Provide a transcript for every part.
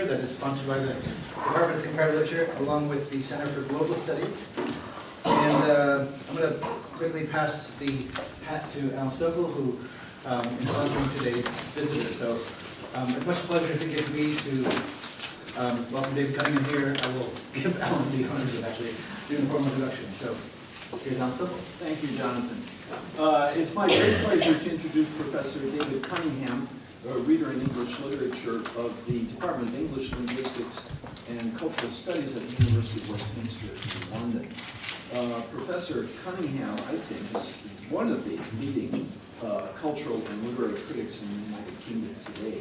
lecture that is sponsored by the Department of Comparative Literature along with the Center for Global Studies. And I'm going to quickly pass the hat to Alan Stokel, who is sponsoring today's visitor. So it's much pleasure to give me to welcome David Cunningham here. I will give Alan the honors of actually doing the formal introduction. So here's Alan Stokel. Thank you, Jonathan. It's my great pleasure to introduce Professor David Cunningham, a reader in English literature of the Department of English Linguistics and Cultural Studies at the University of Westminster in London. Professor Cunningham, I think, is one of the leading cultural and literary critics in the United Kingdom today.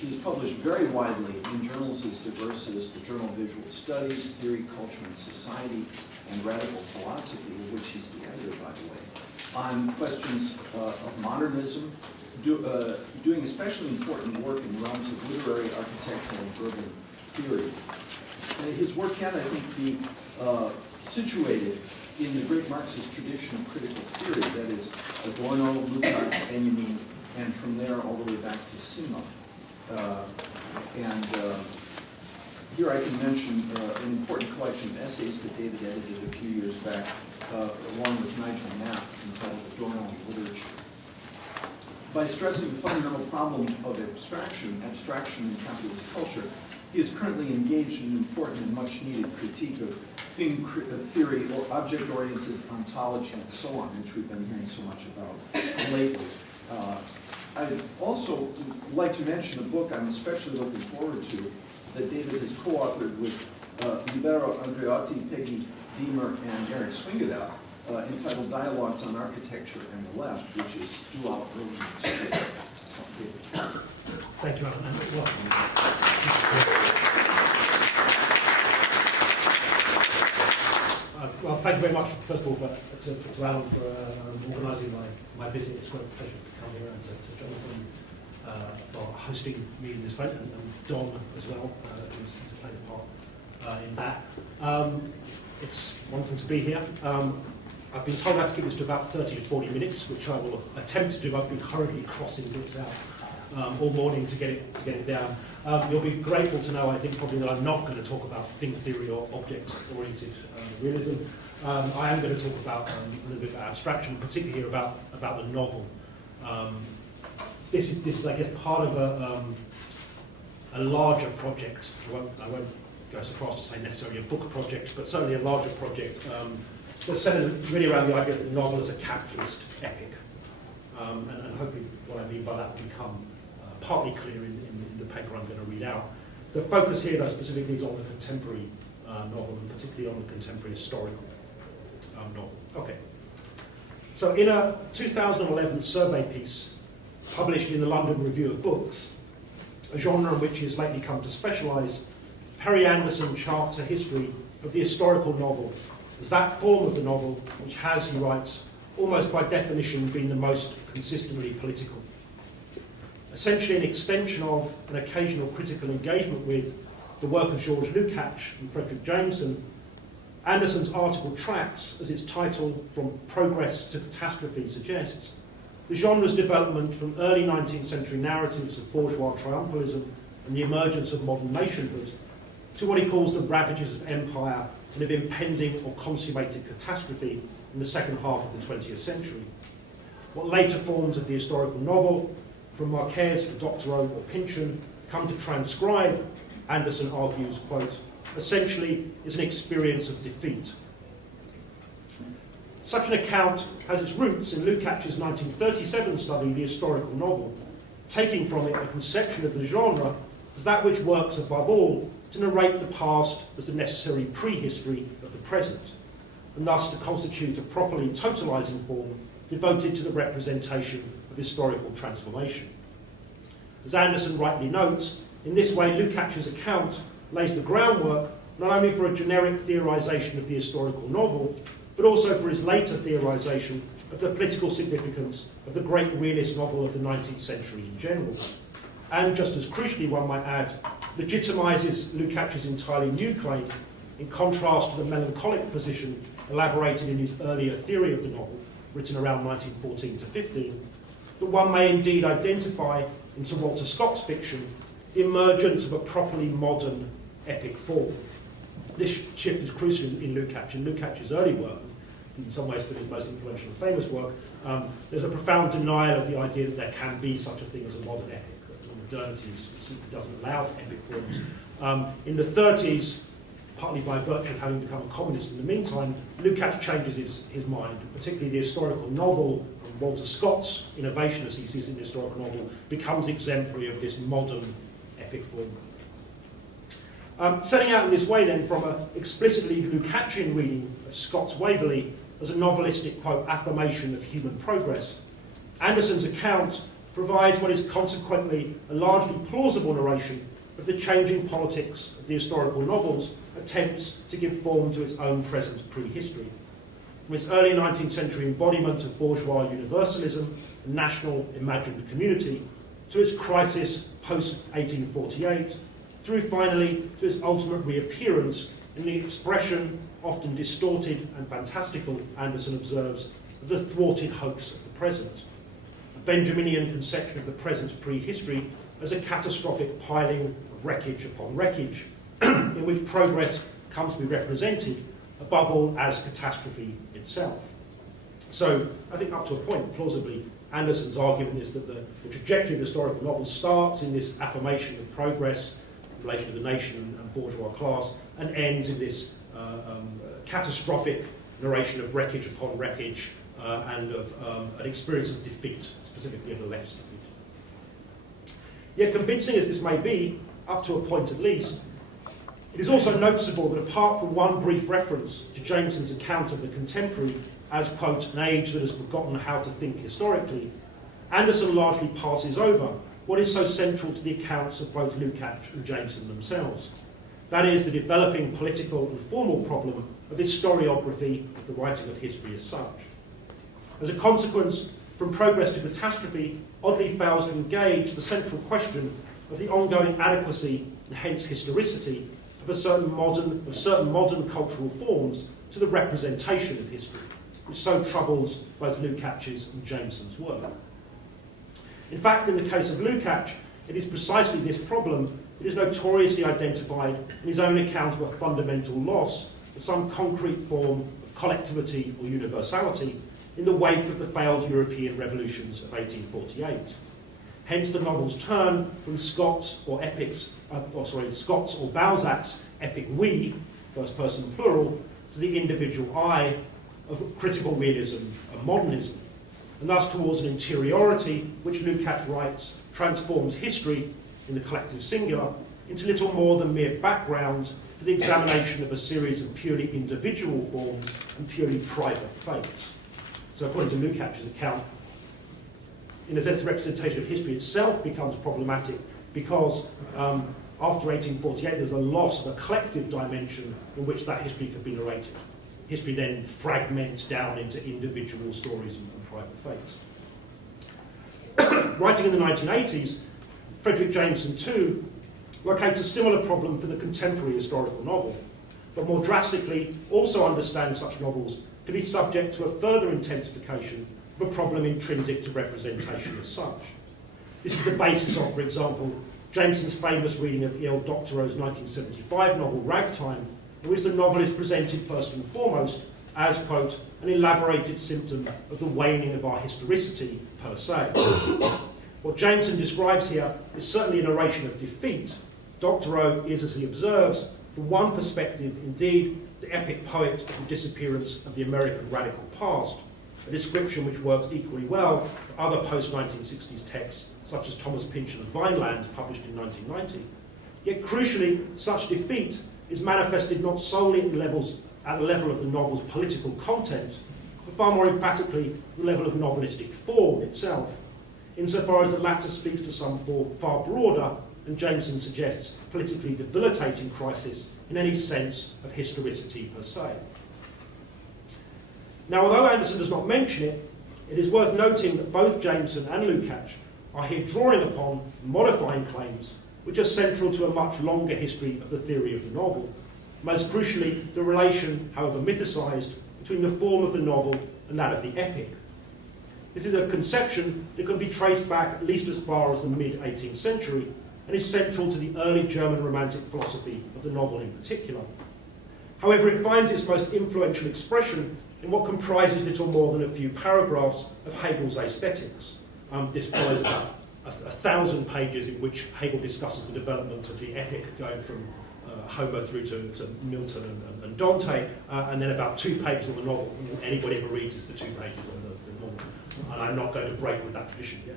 He's published very widely in journals as diverse as the Journal of Visual Studies, Theory, Culture, and Society, and Radical Philosophy, of which he's the editor, by the way, on questions of modernism, doing especially important work in the realms of literary, architectural, and urban theory. His work can, I think, be situated in the great Marxist tradition of critical theory, that is, Adorno, Lukács, Benjamin, and from there all the way back to Simon. Here I can mention an important collection of essays that David edited a few years back, along with Nigel Knapp, entitled Adorno and Literature. By stressing the fundamental problem of abstraction in capitalist culture, he is currently engaged in an important and much needed critique of thing theory or object-oriented ontology and so on, which we've been hearing so much about lately. I'd also like to mention a book I'm especially looking forward to that David has co-authored with Libero Andreotti, Peggy Deemer, and Eric Swingadow, entitled Dialogues on Architecture and the Left, which is due out early next year. Thank you, Alan. Well, thank you very much, first of all, to Alan for organising my visit. It's a great pleasure to come here, and to Jonathan for hosting me in this event, and Don as well, who's played a part in that. It's wonderful to be here. I've been told I have to keep this to about 30 to 40 minutes, which I will attempt to do. I've been hurriedly crossing bits out all morning to get it down. You'll be grateful to know, I think, probably that I'm not going to talk about thing theory or object-oriented realism. I am going to talk about a little bit about abstraction, particularly here about the novel. This is, I guess, part of a larger project. I won't go so far as to say necessarily a book project, but certainly a larger project that's centered really around the idea that the novel is a capitalist epic. And hopefully what I mean by that will become partly clear in the paper I'm going to read out. The focus here, though, specifically is on the contemporary novel, and particularly on the contemporary historical novel. Okay. So in a 2011 survey piece published in the London Review of Books, a genre in which he has lately come to specialise, Perry Anderson charts a history of the historical novel as that form of the novel which has, he writes, almost by definition been the most consistently political. Essentially an extension of an occasional critical engagement with the work of George Lukács and Frederick Jameson, Anderson's article tracks, as its title, From Progress to Catastrophe, suggests, the genre's development from early 19th century narratives of bourgeois triumphalism and the emergence of modern nationhood to what he calls the ravages of empire and of impending or consummated catastrophe in the second half of the 20th century. What later forms of the historical novel, from Marquez to Doctorow or Pynchon, come to transcribe, Anderson argues, quote, essentially is an experience of defeat. Such an account has its roots in Lukács's 1937 study, The Historical Novel, taking from it a conception of the genre as that which works above all to narrate the past as the necessary prehistory of the present, and thus to constitute a properly totalising form devoted to the representation of historical transformation. As Anderson rightly notes, in this way Lukács's account lays the groundwork not only for a generic theorisation of the historical novel, but also for his later theorisation of the political significance of the great realist novel of the 19th century in general. And just as crucially, one might add, legitimises Lukács's entirely new claim in contrast to the melancholic position elaborated in his earlier theory of the novel, written around 1914 to 15, that one may indeed identify in Sir Walter Scott's fiction the emergence of a properly modern epic form. This shift is crucial in Lukács. In Lukács's early work, in some ways still his most influential and famous work, there's a profound denial of the idea that there can be such a thing as a modern epic. Modernity simply doesn't allow for epic forms. In the 30s, partly by virtue of having become a communist in the meantime, Lukács changes his mind, particularly the historical novel, Walter Scott's innovation, as he sees it in the historical novel, becomes exemplary of this modern epic form. Setting out in this way then from an explicitly Lukácsian reading of Scott's Waverley as a novelistic, quote, affirmation of human progress, Anderson's account provides what is consequently a largely plausible narration of the changing politics of the historical novel's attempts to give form to its own presence prehistory. From its early 19th century embodiment of bourgeois universalism and national imagined community to its crisis post-1848, through finally to its ultimate reappearance in the expression, often distorted and fantastical, Anderson observes, of the thwarted hopes of the present. A Benjaminian conception of the present's prehistory as a catastrophic piling of wreckage upon wreckage, in which progress comes to be represented, above all, as catastrophe itself. So, I think up to a point, plausibly, Anderson's argument is that the trajectory of the historical novel starts in this affirmation of progress in relation to the nation and bourgeois class, and ends in this catastrophic narration of wreckage upon wreckage and of an experience of defeat, specifically of the left's defeat. Yet convincing as this may be, up to a point at least, it is also noticeable that apart from one brief reference to Jameson's account of the contemporary as, quote, an age that has forgotten how to think historically, Anderson largely passes over what is so central to the accounts of both Lukács and Jameson themselves. That is, the developing political and formal problem of historiography, the writing of history as such. As a consequence, from progress to catastrophe, oddly fails to engage the central question of the ongoing adequacy and hence historicity of certain modern cultural forms to the representation of history, which so troubles both Lukács's and Jameson's work. In fact, in the case of Lukács, it is precisely this problem that is notoriously identified in his own account of a fundamental loss of some concrete form of collectivity or universality in the wake of the failed European revolutions of 1848. Hence the novel's turn from Scott's or Balzac's epic we, first person plural, to the individual I of critical realism and modernism, and thus towards an interiority which Lukács writes transforms history in the collective singular into little more than mere background for the examination of a series of purely individual forms and purely private fates. So according to Lukács's account, in a sense, the representation of history itself becomes problematic because after 1848 there's a loss of a collective dimension in which that history could be narrated. History then fragments down into individual stories and private fates. Writing in the 1980s, Frederick Jameson too locates a similar problem for the contemporary historical novel, but more drastically also understands such novels to be subject to a further intensification of a problem intrinsic to representation as such. This is the basis of, for example, Jameson's famous reading of E.L. Doctorow's 1975 novel Ragtime, in which the novel is presented first and foremost as, quote, an elaborated symptom of the waning of our historicity per se. What Jameson describes here is certainly a narration of defeat. Doctorow is, as he observes, from one perspective, indeed, the epic poet of the disappearance of the American radical past, a description which works equally well for other post-1960s texts, such as Thomas Pynchon's Vineland, published in 1990. Yet crucially, such defeat is manifested not solely at the level of the novel's political content, but far more emphatically the level of novelistic form itself, insofar as the latter speaks to some far broader, and Jameson suggests, politically debilitating crisis in any sense of historicity per se. Now, although Anderson does not mention it, it is worth noting that both Jameson and Lukács are here drawing upon modifying claims which are central to a much longer history of the theory of the novel, most crucially the relation, however mythicised, between the form of the novel and that of the epic. This is a conception that can be traced back at least as far as the mid-18th century, and is central to the early German Romantic philosophy of the novel in particular. However, it finds its most influential expression in what comprises little more than a few paragraphs of Hegel's aesthetics. This follows about 1,000 pages in which Hegel discusses the development of the epic, going from Homer through to Milton and Dante, and then about 2 pages on the novel. Anybody ever reads is the 2 pages on the novel, and I'm not going to break with that tradition yet.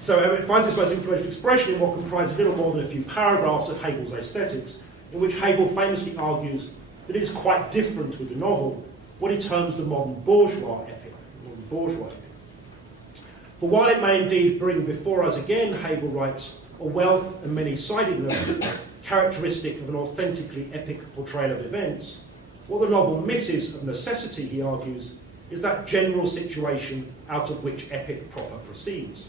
So it finds its most influential expression in what comprises little more than a few paragraphs of Hegel's aesthetics, in which Hegel famously argues that it is quite different with the novel, what he terms the modern bourgeois epic. For while it may indeed bring before us again, Hegel writes, a wealth and many-sidedness characteristic of an authentically epic portrayal of events, what the novel misses of necessity, he argues, is that general situation out of which epic proper proceeds.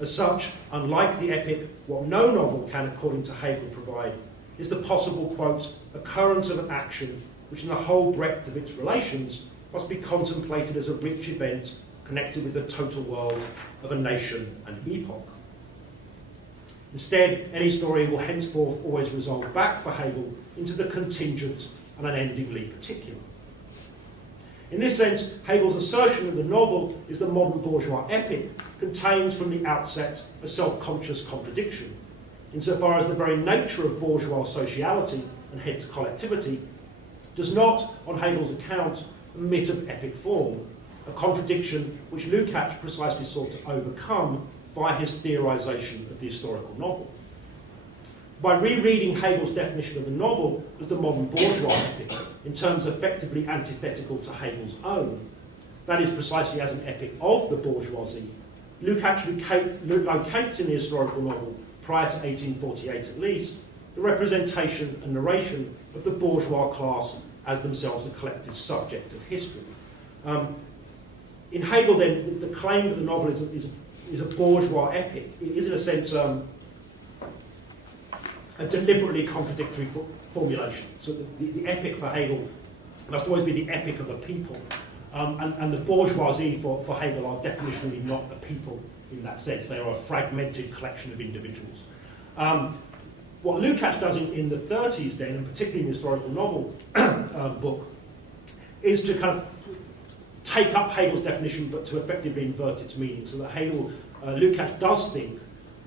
As such, unlike the epic, what no novel can, according to Hegel, provide is the possible, quote, occurrence of an action which in the whole breadth of its relations must be contemplated as a rich event connected with the total world of a nation and epoch. Instead, any story will henceforth always resolve back for Hegel into the contingent and unendingly particular. In this sense, Hegel's assertion that the novel is the modern bourgeois epic contains from the outset a self-conscious contradiction, insofar as the very nature of bourgeois sociality, and hence collectivity, does not, on Hegel's account, admit of epic form, a contradiction which Lukács precisely sought to overcome via his theorisation of the historical novel. By rereading Hegel's definition of the novel as the modern bourgeois epic, in terms effectively antithetical to Hegel's own, that is precisely as an epic of the bourgeoisie, Lukács locates in the historical novel, prior to 1848 at least, the representation and narration of the bourgeois class as themselves a collective subject of history. In Hegel, then, the claim that the novel is a bourgeois epic is, in a sense, a deliberately contradictory formulation. So the epic for Hegel must always be the epic of a people. And the bourgeoisie for Hegel are definitionally not a people in that sense. They are a fragmented collection of individuals. What Lukács does in the 30s then, and particularly in the historical novel book, is to kind of take up Hegel's definition but to effectively invert its meaning, so that Lukács does think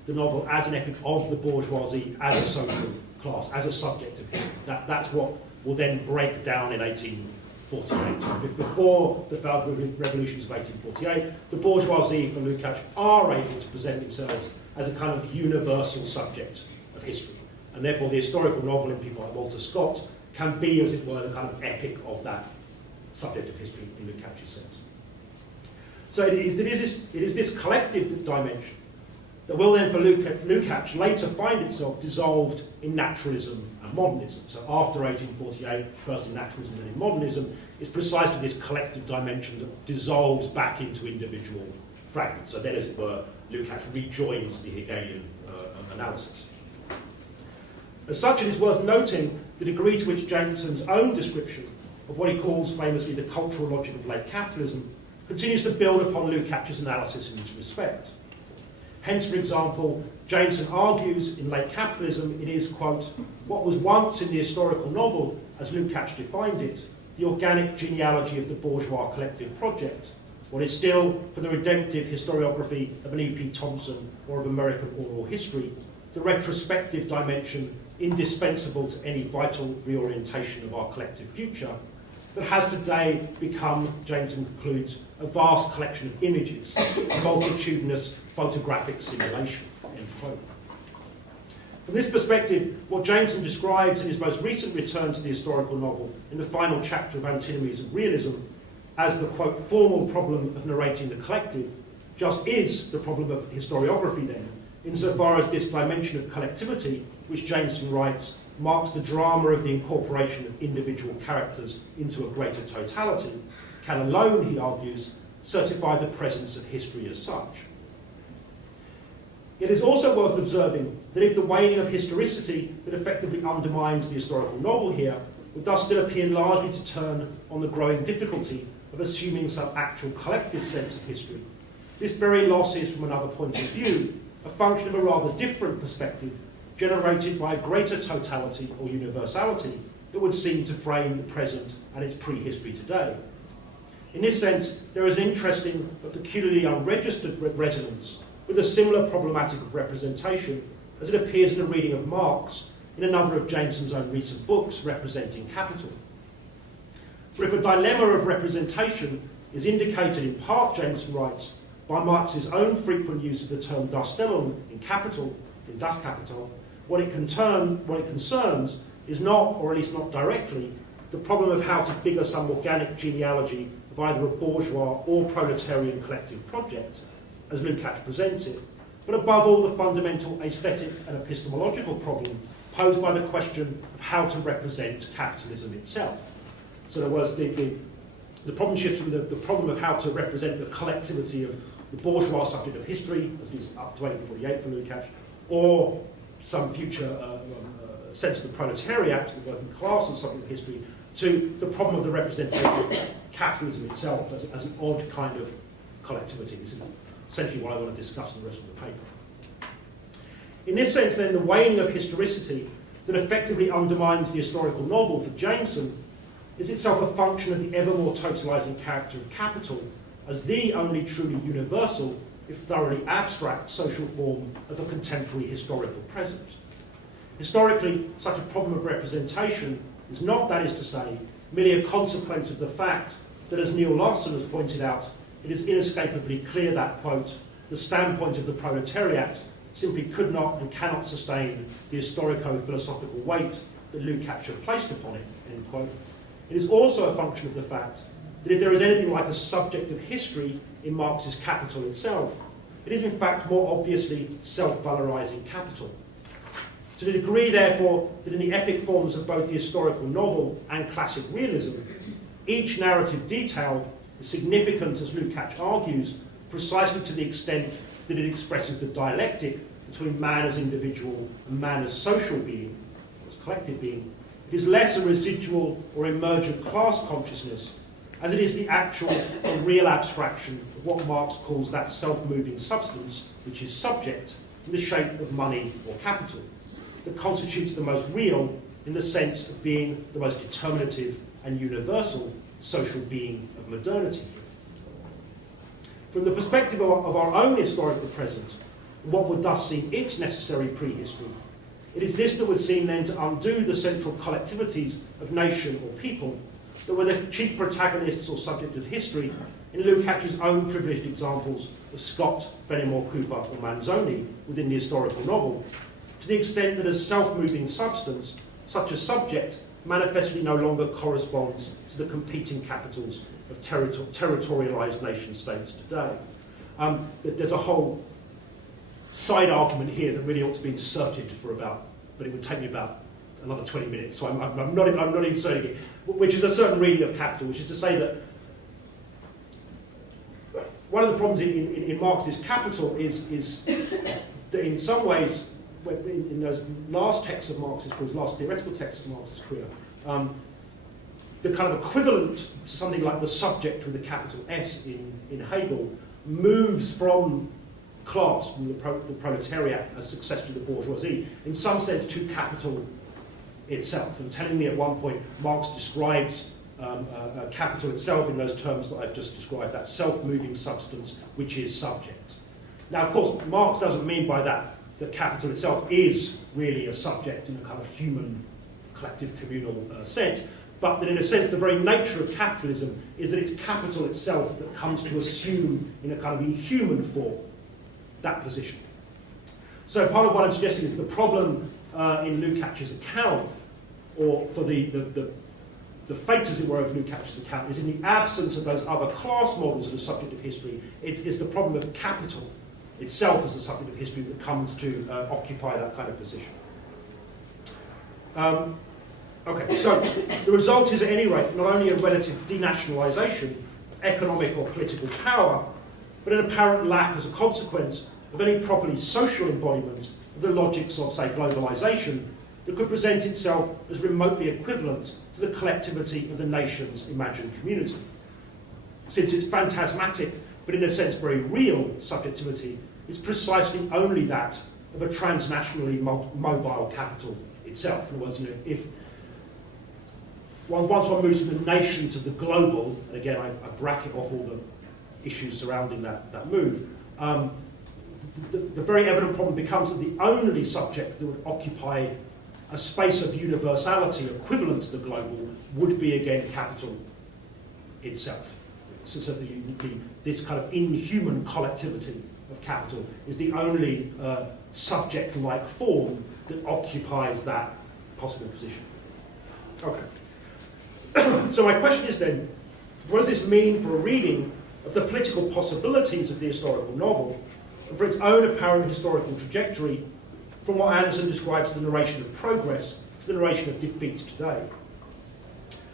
the novel as an epic of the bourgeoisie, as a social class, as a subject of history. That's what will then break down in 1848. Before the failed revolutions of 1848, the bourgeoisie, for Lukács, are able to present themselves as a kind of universal subject of history. And therefore the historical novel in people like Walter Scott can be, as it were, the kind of epic of that subject of history in Lukács' sense. So it is this collective dimension that will then, for Lukács, later find itself dissolved in naturalism and modernism. So after 1848, first in naturalism and then in modernism, it's precisely this collective dimension that dissolves back into individual fragments. So then, as it were, Lukács rejoins the Hegelian analysis. As such, it is worth noting the degree to which Jameson's own description of what he calls famously the cultural logic of late capitalism continues to build upon Lukács' analysis in this respect. Hence, for example, Jameson argues in Late Capitalism it is, quote, what was once in the historical novel, as Lukács defined it, the organic genealogy of the bourgeois collective project, what is still, for the redemptive historiography of an E.P. Thompson or of American oral history, the retrospective dimension indispensable to any vital reorientation of our collective future, that has today become, Jameson concludes, a vast collection of images, a multitudinous photographic simulation, end quote. From this perspective, what Jameson describes in his most recent return to the historical novel in the final chapter of Antinomies of Realism as the, quote, formal problem of narrating the collective, just is the problem of historiography then, insofar as this dimension of collectivity, which Jameson writes, marks the drama of the incorporation of individual characters into a greater totality, can alone, he argues, certify the presence of history as such. It is also worth observing that if the waning of historicity that effectively undermines the historical novel here would thus still appear largely to turn on the growing difficulty of assuming some actual collective sense of history, this very loss is, from another point of view, a function of a rather different perspective generated by a greater totality or universality that would seem to frame the present and its prehistory today. In this sense, there is an interesting but peculiarly unregistered resonance with a similar problematic of representation as it appears in a reading of Marx in a number of Jameson's own recent books representing capital. For if a dilemma of representation is indicated in part, Jameson writes, by Marx's own frequent use of the term Darstellung in Capital, in Das Kapital, what it concerns is not, or at least not directly, the problem of how to figure some organic genealogy of either a bourgeois or proletarian collective project, as Lukács presents it, but above all the fundamental aesthetic and epistemological problem posed by the question of how to represent capitalism itself. So there was the problem shifts from the problem of how to represent the collectivity of the bourgeois subject of history, as is up to 1848 for Lukács, or some future sense of the proletariat, the working class as subject of history, to the problem of the representation of capitalism itself as an odd kind of collectivity. This is essentially what I want to discuss in the rest of the paper. In this sense, then, the waning of historicity that effectively undermines the historical novel for Jameson is itself a function of the ever more totalising character of capital as the only truly universal, if thoroughly abstract, social form of a contemporary historical present. Historically, such a problem of representation is not, that is to say, merely a consequence of the fact that, as Neil Larson has pointed out, it is inescapably clear that, quote, the standpoint of the proletariat simply could not and cannot sustain the historico-philosophical weight that Lukács had placed upon it, end quote. It is also a function of the fact that if there is anything like a subject of history in Marx's Capital itself, it is in fact more obviously self-valorising capital. To the degree, therefore, that in the epic forms of both the historical novel and classic realism, each narrative detail is significant, as Lukács argues, precisely to the extent that it expresses the dialectic between man as individual and man as social being, or as collective being. It is less a residual or emergent class consciousness, as it is the actual or real abstraction of what Marx calls that self-moving substance, which is subject, in the shape of money or capital, that constitutes the most real in the sense of being the most determinative and universal social being of modernity. From the perspective of our own historical present, and what would thus seem its necessary prehistory, it is this that would seem then to undo the central collectivities of nation or people that were the chief protagonists or subject of history in Lukács' own privileged examples of Scott, Fenimore Cooper or Manzoni within the historical novel, to the extent that as self-moving substance, such a subject manifestly no longer corresponds to the competing capitals of territorialised nation-states today. There's a whole side argument here that really ought to be inserted for about, but it would take me about another 20 minutes, so I'm not inserting it, which is a certain reading of Capital, which is to say that one of the problems in Marx's Capital is that in some ways, in those last texts of Marx's career, last theoretical texts of Marx's career, the kind of equivalent to something like the subject with a capital S in Hegel moves from class, from the proletariat as successor to the bourgeoisie, in some sense to capital itself. And telling me at one point, Marx describes capital itself in those terms that I've just described, that self-moving substance which is subject. Now, of course, Marx doesn't mean by that capital itself is really a subject in a kind of human, collective, communal sense, but that in a sense the very nature of capitalism is that it's capital itself that comes to assume in a kind of inhuman form that position. So part of what I'm suggesting is the problem in Lukács' account, or for the fate, as it were, of Lukács' account, is in the absence of those other class models that are subject of history, it is the problem of capital itself as a subject of history that comes to occupy that kind of position. Okay, so the result is at any rate not only a relative denationalisation of economic or political power, but an apparent lack as a consequence of any properly social embodiment of the logics of, say, globalisation that could present itself as remotely equivalent to the collectivity of the nation's imagined community. Since its phantasmatic, but in a sense very real subjectivity is precisely only that of a transnationally mobile capital itself. In other words, if once one moves from the nation to the global, and again I bracket off all the issues surrounding that move, the very evident problem becomes that the only subject that would occupy a space of universality equivalent to the global would be again capital itself. So this kind of inhuman collectivity of capital is the only subject-like form that occupies that possible position. Okay. So my question is then, what does this mean for a reading of the political possibilities of the historical novel, and for its own apparent historical trajectory from what Anderson describes as the narration of progress to the narration of defeat today?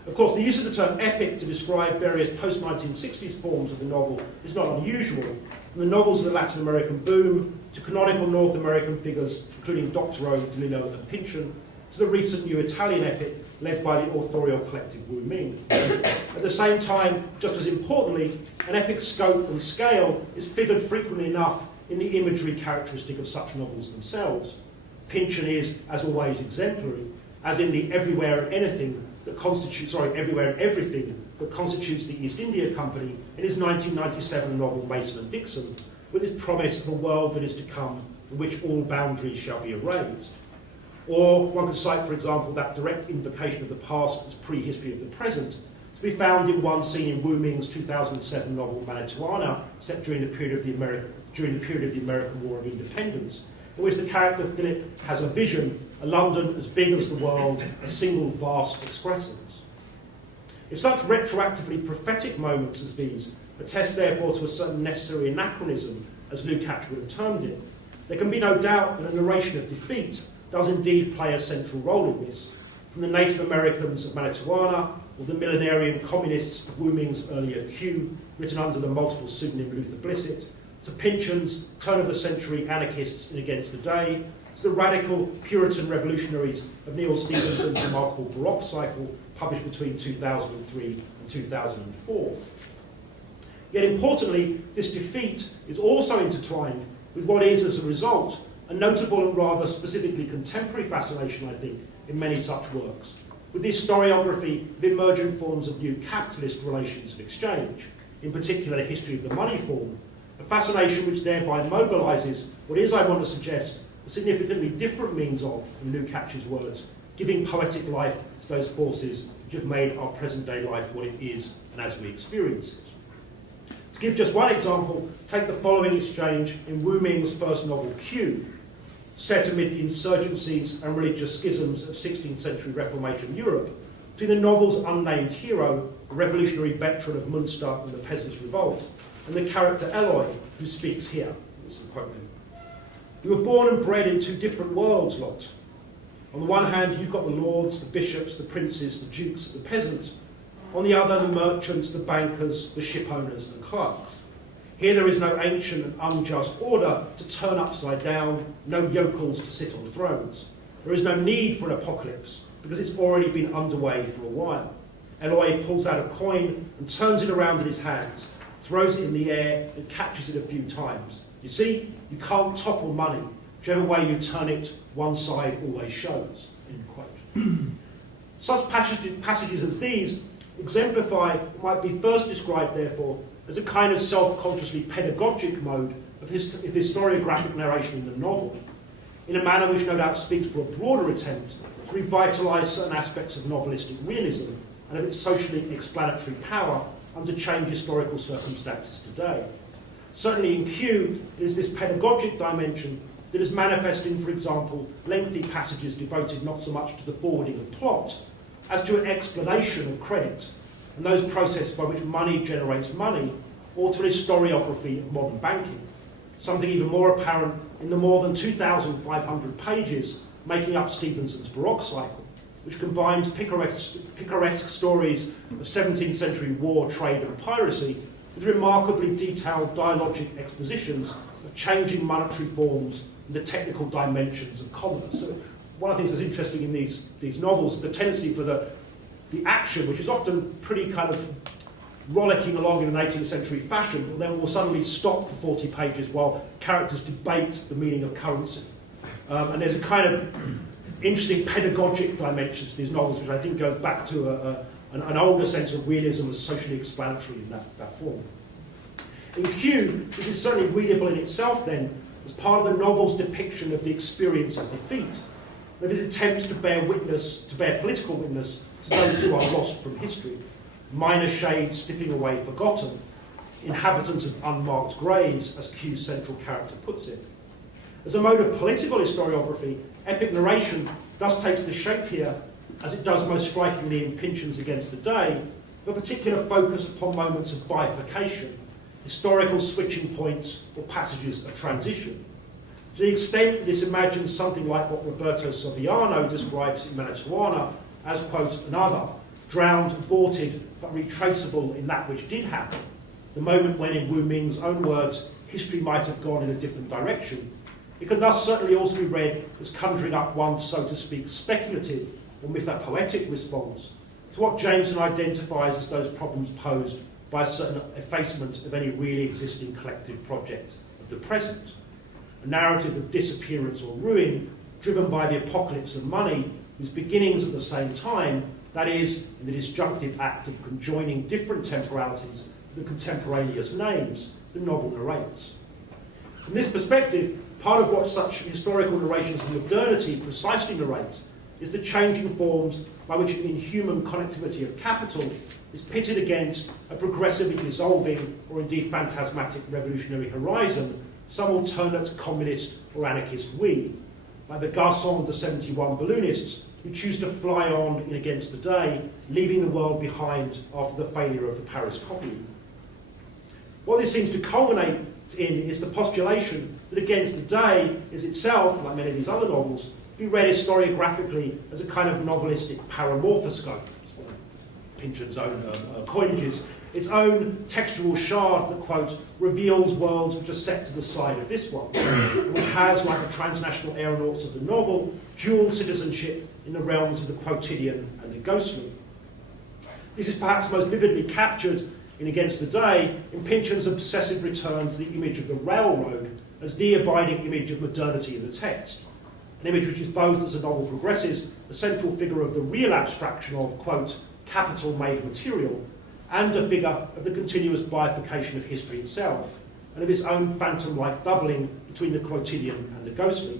Of course, the use of the term epic to describe various post-1960s forms of the novel is not unusual, from the novels of the Latin American boom to canonical North American figures, including Doctorow, DeLillo, and Pynchon, to the recent new Italian epic led by the authorial collective Wu Ming. At the same time, just as importantly, an epic's scope and scale is figured frequently enough in the imagery characteristic of such novels themselves. Pynchon is, as always, exemplary, as in the everywhere and anything that constitutes, everywhere and everything that constitutes the East India Company in his 1997 novel Mason and Dixon, with its promise of a world that is to come in which all boundaries shall be erased. Or one could cite, for example, that direct invocation of the past as prehistory of the present, to be found in one scene in Wu Ming's 2007 novel Manitowana, set during the period of the American War of Independence, in which the character Philip has a vision, a London as big as the world, a single vast excrescence. If such retroactively prophetic moments as these attest therefore to a certain necessary anachronism, as Lukács would have termed it, there can be no doubt that a narration of defeat does indeed play a central role in this, from the Native Americans of Manitowana or the millenarian communists of Wu Ming's earlier Q, written under the multiple pseudonym Luther Blissett, to Pynchon's turn-of-the-century anarchists in Against the Day, to the radical Puritan revolutionaries of Neil Stephenson's remarkable Baroque cycle, published between 2003 and 2004. Yet importantly, this defeat is also intertwined with what is, as a result, a notable and rather specifically contemporary fascination, I think, in many such works, with the historiography of emergent forms of new capitalist relations of exchange, in particular the history of the money form, a fascination which thereby mobilises what is, I want to suggest, a significantly different means of, in Lukács's words, giving poetic life to those forces which have made our present-day life what it is and as we experience it. To give just one example, take the following exchange in Wu Ming's first novel, Q, set amid the insurgencies and religious schisms of 16th century Reformation Europe, between the novel's unnamed hero, a revolutionary veteran of Münster and the Peasants' Revolt, and the character Eloy, who speaks here. This is a quote. "We were born and bred in two different worlds, Lot. On the one hand, you've got the lords, the bishops, the princes, the dukes, the peasants. On the other, the merchants, the bankers, the ship owners and clerks. Here there is no ancient and unjust order to turn upside down, no yokels to sit on thrones. There is no need for an apocalypse, because it's already been underway for a while. Eloy pulls out a coin and turns it around in his hands, throws it in the air and catches it a few times. You see, you can't topple money. Whichever way you turn it, one side always shows." End quote. Such passages as these exemplify what might be first described, therefore, as a kind of self-consciously pedagogic mode of historiographic narration in the novel, in a manner which no doubt speaks for a broader attempt to revitalise certain aspects of novelistic realism and of its socially explanatory power under changed historical circumstances today. Certainly in Q, it is this pedagogic dimension that is manifest in, for example, lengthy passages devoted not so much to the forwarding of plot as to an explanation of credit and those processes by which money generates money, or to an historiography of modern banking. Something even more apparent in the more than 2,500 pages making up Stevenson's Baroque cycle, which combines picaresque stories of 17th century war, trade and piracy with remarkably detailed dialogic expositions of changing monetary forms and the technical dimensions of commerce. So one of the things that's interesting in these novels is the tendency for the action, which is often pretty kind of rollicking along in an 18th century fashion, but then will suddenly stop for 40 pages while characters debate the meaning of currency. And there's a kind of interesting pedagogic dimension to these novels, which I think goes back to an older sense of realism as socially explanatory in that form. In Q, this is certainly readable in itself then, as part of the novel's depiction of the experience of defeat, and of his attempts to bear political witness to those who are lost from history, minor shades slipping away forgotten, inhabitants of unmarked graves, as Q's central character puts it. As a mode of political historiography, epic narration thus takes the shape here, as it does most strikingly in Pynchon's Against the Day, of a particular focus upon moments of bifurcation, historical switching points or passages of transition. To the extent this imagines something like what Roberto Saviano describes in Manitowoc as, quote, another, drowned, aborted, but retraceable in that which did happen, the moment when, in Wu Ming's own words, history might have gone in a different direction. It can thus certainly also be read as conjuring up one, so to speak, speculative or mythopoetic response to what Jameson identifies as those problems posed by a certain effacement of any really existing collective project of the present. A narrative of disappearance or ruin driven by the apocalypse of money, whose beginnings at the same time, that is, in the disjunctive act of conjoining different temporalities to the contemporaneous names, the novel narrates. From this perspective, part of what such historical narrations of modernity precisely narrate is the changing forms by which the inhuman connectivity of capital is pitted against a progressively dissolving or indeed phantasmatic revolutionary horizon, some alternate communist or anarchist we, like the Garçons de 71 balloonists who choose to fly on in Against the Day, leaving the world behind after the failure of the Paris Commune. What this seems to culminate in is the postulation that Against the Day is itself, like many of these other novels, to be read historiographically as a kind of novelistic paramorphoscope. It's one of Pynchon's own coinages. Its own textual shard that, quote, reveals worlds which are set to the side of this one, which has, like the transnational aeronauts of the novel, dual citizenship in the realms of the quotidian and the ghostly. This is perhaps most vividly captured in Against the Day in Pynchon's obsessive return to the image of the railroad as the abiding image of modernity in the text, an image which is both, as the novel progresses, the central figure of the real abstraction of, quote, capital made material, and a figure of the continuous bifurcation of history itself, and of its own phantom-like doubling between the quotidian and the ghostly.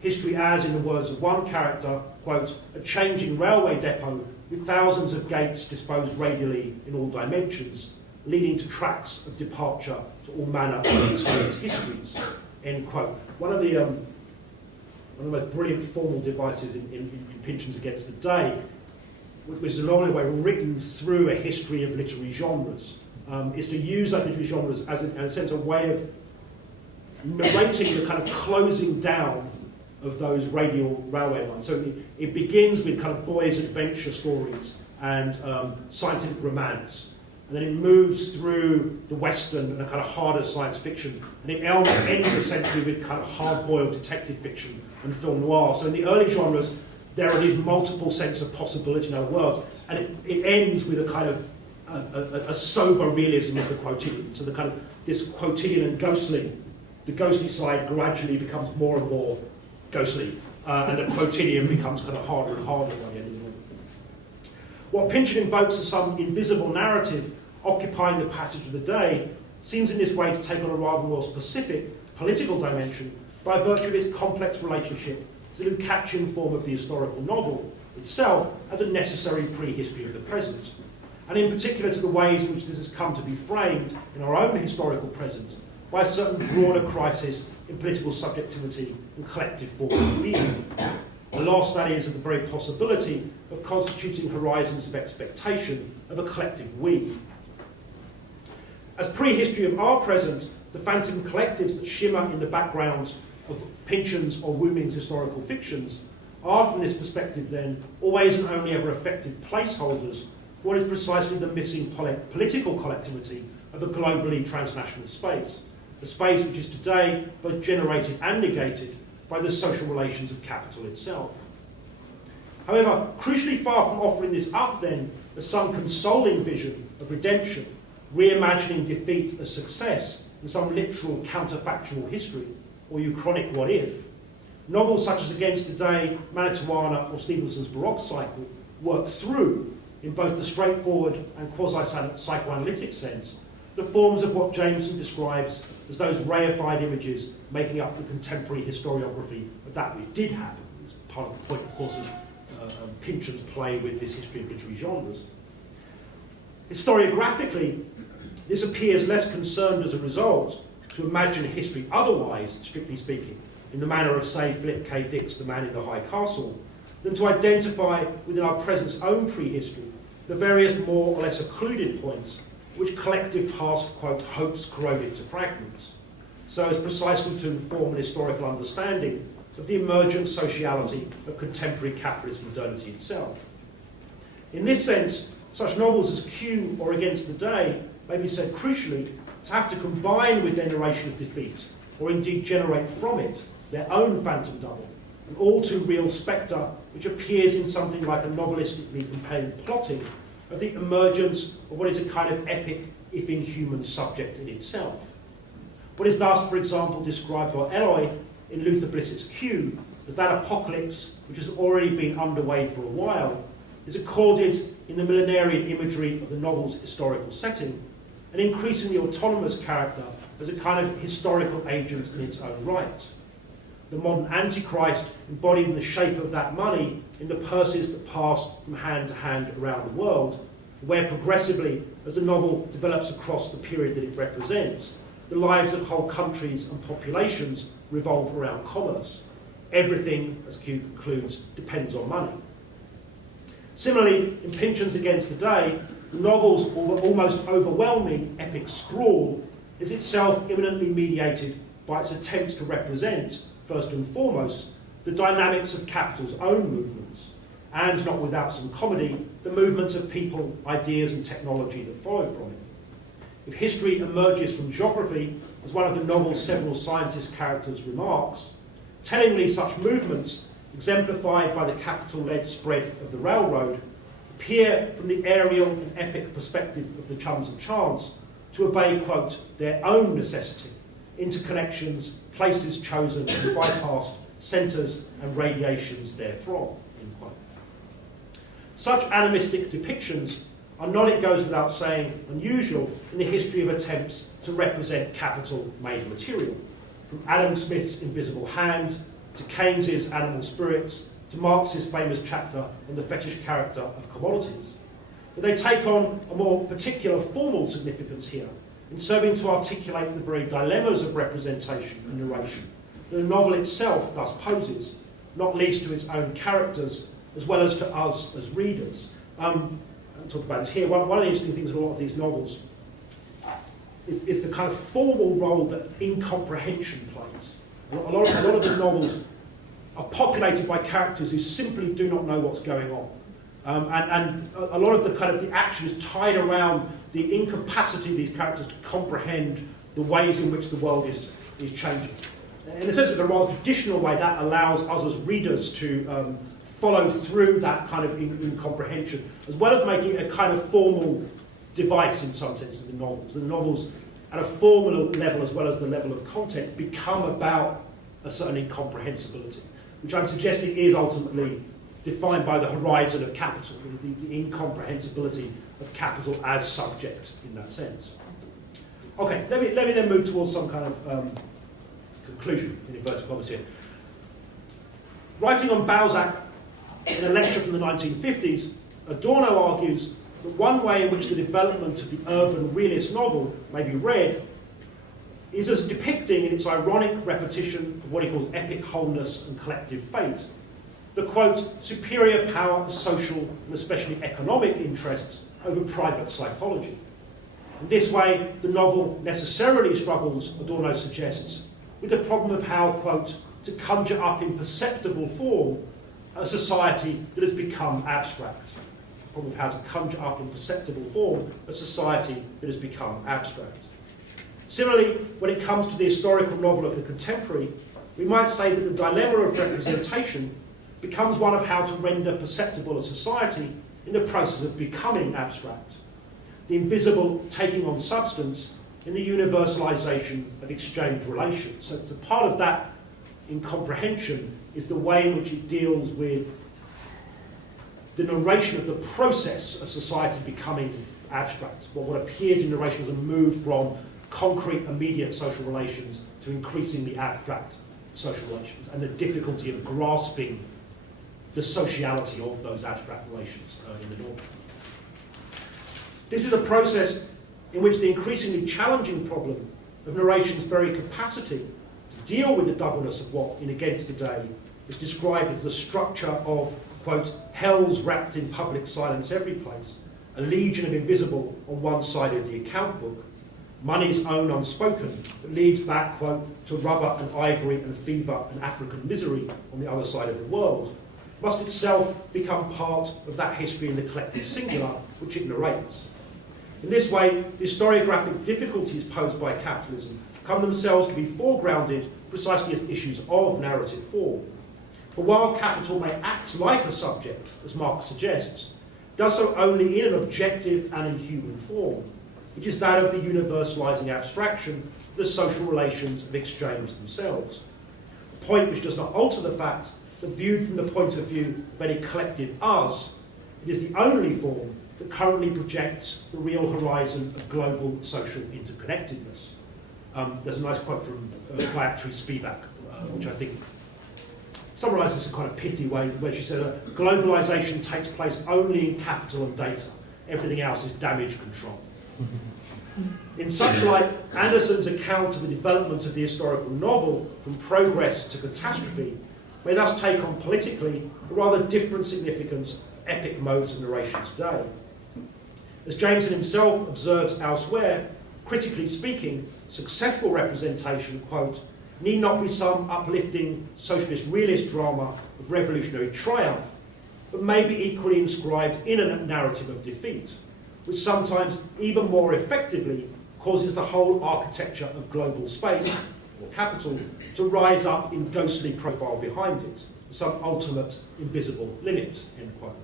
History as, in the words of one character, quote, a changing railway depot with thousands of gates disposed radially in all dimensions, leading to tracks of departure to all manner of alternate histories, end quote. One of the most brilliant formal devices in Pynchon's Against the Day, which is a long way written through a history of literary genres, is to use those literary genres as, in a sense, a way of narrating the kind of closing down of those radial railway lines. So it begins with kind of boys' adventure stories and scientific romance, and then it moves through the Western and a kind of harder science fiction, and it ends essentially with kind of hard-boiled detective fiction and film noir. So in the early genres, there are these multiple sense of possibility in our world, and it ends with a kind of a sober realism of the quotidian. So the kind of this quotidian and ghostly, the ghostly side gradually becomes more and more ghostly, and the quotidian becomes kind of harder and harder by the end of the novel. What Pynchon invokes as some invisible narrative occupying the passage of the day seems in this way to take on a rather more specific political dimension by virtue of its complex relationship to the Lucasian form of the historical novel itself as a necessary prehistory of the present, and in particular to the ways in which this has come to be framed in our own historical present by a certain broader crisis in political subjectivity and collective form of being. The loss, that is, of the very possibility of constituting horizons of expectation of a collective we. As prehistory of our present, the phantom collectives that shimmer in the backgrounds of Pynchon's or Wu Ming's historical fictions are, from this perspective then, always and only ever effective placeholders for what is precisely the missing political collectivity of a globally transnational space, a space which is today both generated and negated by the social relations of capital itself. However, crucially far from offering this up then as some consoling vision of redemption reimagining defeat as success in some literal counterfactual history, or uchronic what if, novels such as Against the Day, Manitowana, or Stevenson's Baroque Cycle work through, in both the straightforward and quasi-psychoanalytic sense, the forms of what Jameson describes as those reified images making up the contemporary historiography of that which did happen. It's part of the point, of course, of Pynchon's play with this history of literary genres. Historiographically, this appears less concerned as a result to imagine history otherwise, strictly speaking, in the manner of, say, Philip K. Dick's The Man in the High Castle, than to identify within our present's own prehistory the various more or less occluded points which collective past, quote, hopes corroded to fragments, so as precisely to inform an historical understanding of the emergent sociality of contemporary capitalist modernity itself. In this sense, such novels as Q or Against the Day may be said crucially to have to combine with their narration of defeat, or indeed generate from it, their own phantom double, an all too real spectre which appears in something like a novelistically compelling plotting of the emergence of what is a kind of epic, if inhuman, subject in itself. What is thus, for example, described by Eloy in Luther Blissett Q as that apocalypse which has already been underway for a while, is accorded in the millenarian imagery of the novel's historical setting, an increasingly autonomous character as a kind of historical agent in its own right. The modern Antichrist embodied in the shape of that money in the purses that pass from hand to hand around the world, where progressively, as the novel develops across the period that it represents, the lives of whole countries and populations revolve around commerce. Everything, as Q concludes, depends on money. Similarly, in Pynchon's Against the Day, the novel's almost overwhelming epic sprawl is itself imminently mediated by its attempts to represent, first and foremost, the dynamics of capital's own movements, and, not without some comedy, the movements of people, ideas and technology that follow from it. If history emerges from geography, as one of the novel's several scientist characters remarks, tellingly such movements, exemplified by the capital-led spread of the railroad, appear from the aerial and epic perspective of the chums of chance to obey, quote, their own necessity, interconnections, places chosen and bypassed, centres and radiations therefrom, end quote. Such animistic depictions are not, it goes without saying, unusual in the history of attempts to represent capital made material, from Adam Smith's Invisible Hand to Keynes's Animal Spirits to Marx's famous chapter on the fetish character of commodities. But they take on a more particular formal significance here, in serving to articulate the very dilemmas of representation and narration that the novel itself thus poses, not least to its own characters, as well as to us as readers. I'll talk about this here. One of the interesting things in a lot of these novels is the kind of formal role that incomprehension plays. A lot of the novels are populated by characters who simply do not know what's going on. And a lot of the action is tied around the incapacity of these characters to comprehend the ways in which the world is changing. In a sense, in a rather traditional way, that allows us as readers to follow through that kind of incomprehension, as well as making it a kind of formal device in some sense of the novels. The novels, at a formal level as well as the level of content, become about a certain incomprehensibility, which I'm suggesting is ultimately defined by the horizon of capital, the incomprehensibility of capital as subject in that sense. Okay, let me then move towards some kind of conclusion, in inverted commas here. Writing on Balzac in a lecture from the 1950s, Adorno argues that one way in which the development of the urban realist novel may be read is as depicting in its ironic repetition of what he calls epic wholeness and collective fate, the, quote, superior power of social and especially economic interests over private psychology. In this way, the novel necessarily struggles, Adorno suggests, with the problem of how, quote, to conjure up in perceptible form a society that has become abstract. The problem of how to conjure up in perceptible form a society that has become abstract. Similarly, when it comes to the historical novel of the contemporary, we might say that the dilemma of representation becomes one of how to render perceptible a society in the process of becoming abstract. the invisible taking on substance in the universalization of exchange relations. So part of that in comprehension is the way in which it deals with the narration of the process of society becoming abstract. What appears in narration as a move from concrete, immediate social relations to increasingly abstract social relations, and the difficulty of grasping the sociality of those abstract relations in the normal. This is a process in which the increasingly challenging problem of narration's very capacity to deal with the doubleness of what, in Against the Day, is described as the structure of, quote, hells wrapped in public silence every place, a legion of invisible on one side of the account book, money's own unspoken, that leads back, quote, to rubber and ivory and fever and African misery on the other side of the world, must itself become part of that history in the collective singular which it narrates. In this way, the historiographic difficulties posed by capitalism come themselves to be foregrounded precisely as issues of narrative form. For while capital may act like a subject, as Marx suggests, it does so only in an objective and in human form, which is that of the universalizing abstraction of the social relations of exchange themselves. A point which does not alter the fact that viewed from the point of view of any collective us, it is the only form that currently projects the real horizon of global social interconnectedness. There's a nice quote from Gayatri Spivak, which I think summarises in a kind of pithy way, where she said, globalization takes place only in capital and data. Everything else is damage control. In such light, Anderson's account of the development of the historical novel from progress to catastrophe may thus take on politically a rather different significance of epic modes of narration today. As Jameson himself observes elsewhere, critically speaking, successful representation, quote, need not be some uplifting socialist realist drama of revolutionary triumph, but may be equally inscribed in a narrative of defeat, which sometimes even more effectively causes the whole architecture of global space, or capital, to rise up in ghostly profile behind it, some ultimate invisible limit, end quote.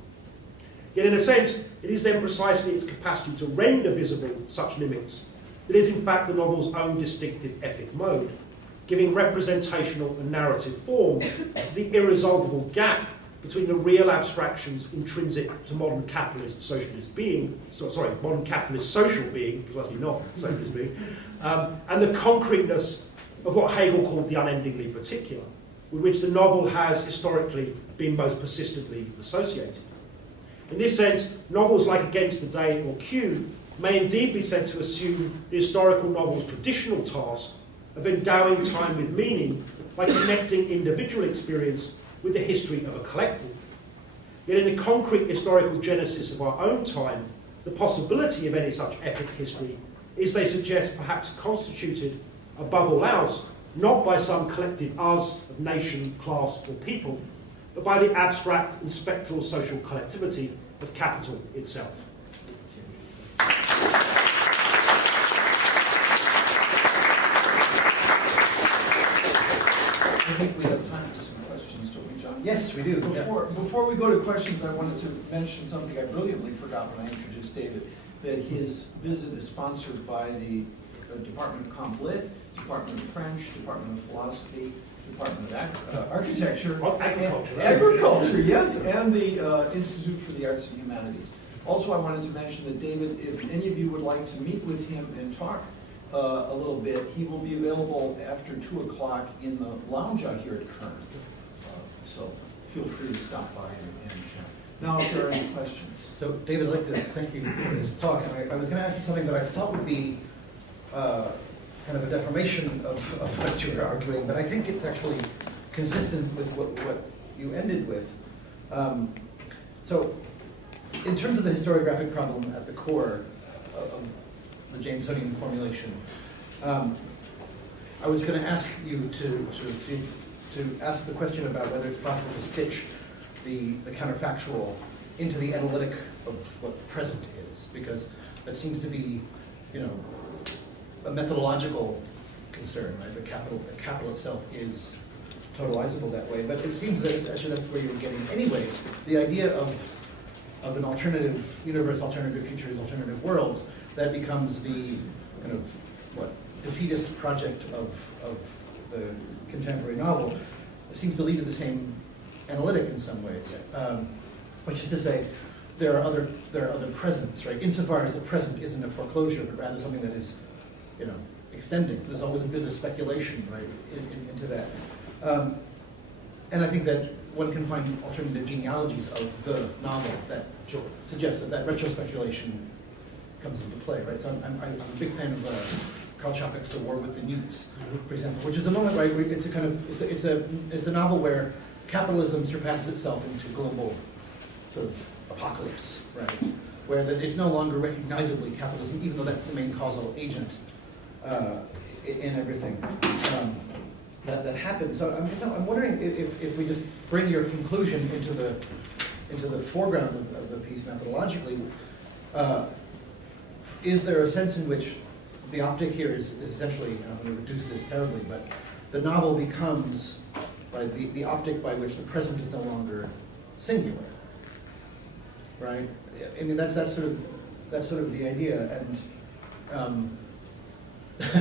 Yet in a sense, it is then precisely its capacity to render visible such limits that is in fact the novel's own distinctive epic mode, giving representational and narrative form to the irresolvable gap between the real abstractions intrinsic to modern capitalist socialist being, modern capitalist social being, precisely not socialist being, and the concreteness of what Hegel called the unendingly particular, with which the novel has historically been most persistently associated. In this sense, novels like Against the Day or Q may indeed be said to assume the historical novel's traditional task of endowing time with meaning by connecting individual experience with the history of a collective. Yet in the concrete historical genesis of our own time, the possibility of any such epic history is, they suggest, perhaps constituted, above all else, not by some collective us of nation, class, or people, but by the abstract and spectral social collectivity of capital itself. I think we have time for some questions, don't we, John? Yes, we do. Before we go to questions, I wanted to mention something I brilliantly forgot when I introduced David, that his visit is sponsored by the Department of Comp Lit, Department of French, Department of Philosophy, Department of Architecture, Agriculture, yes, and the Institute for the Arts and Humanities. Also, I wanted to mention that David, if any of you would like to meet with him and talk a little bit, he will be available after 2 o'clock in the lounge out here at Kern. So feel free to stop by and chat. Now, if there are any questions. So, David, I'd like to thank you for this talk. And I was going to ask you something that I thought would be kind of a deformation of what you were arguing, but I think it's actually consistent with what you ended with. So, in terms of the historiographic problem at the core of the Jamesonian formulation, I was going to ask you to ask the question about whether it's possible to stitch the counterfactual into the analytic of what the present is, because that seems to be, a methodological concern, right? The capital itself is totalizable that way, but it seems that actually that's where you're getting anyway. The idea of an alternative universe, alternative futures, alternative worlds, that becomes the kind of defeatist project of the contemporary novel. It seems to lead to the same analytic in some ways, which is to say, there are other presents, right? Insofar as the present isn't a foreclosure, but rather something that is, extending. So there's always a bit of speculation, right, into that. And I think that one can find alternative genealogies of the novel that suggest that retro-speculation comes into play, right? So I'm a big fan of Karl Chopek's The War with the Newts, for example, which is a moment, right, where it's a kind of, it's a novel where capitalism surpasses itself into global sort of apocalypse, right? Where it's no longer recognizably capitalism, even though that's the main causal agent in everything that happens. So I'm wondering if we just bring your conclusion into the foreground of the piece methodologically, is there a sense in which the optic here is essentially, I'm going to reduce this terribly, but the novel becomes, right, the optic by which the present is no longer singular, right? I mean, that's sort of the idea, and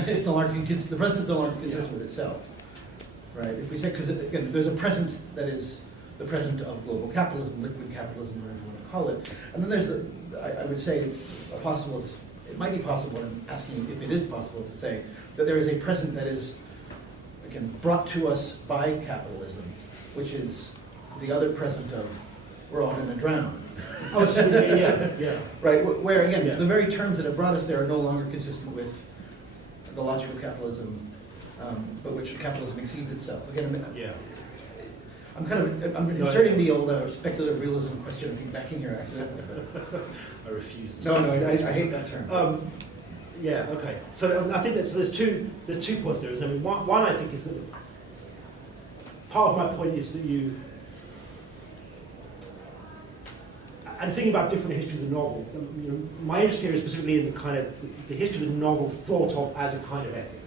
it's no longer the present is no longer consistent with itself, right? If we say, because again, there's a present that is the present of global capitalism, liquid capitalism, whatever you want to call it, and then there's I would say it might be possible, and I'm asking you if it is possible to say that there is a present that is, again, brought to us by capitalism, which is the other present of we're all going to drown. Oh, so, yeah. Right, where again, the very terms that have brought us there are no longer consistent with the logic of capitalism, but which capitalism exceeds itself. Again, I'm inserting the old speculative realism question, I think, back in here accidentally. But I refuse. No, I hate that term. Yeah, okay. So I think there's two points there. I mean, one I think is that part of my point is that and thinking about different histories of the novel, my interest here is specifically in the kind of the history of the novel thought of as a kind of epic.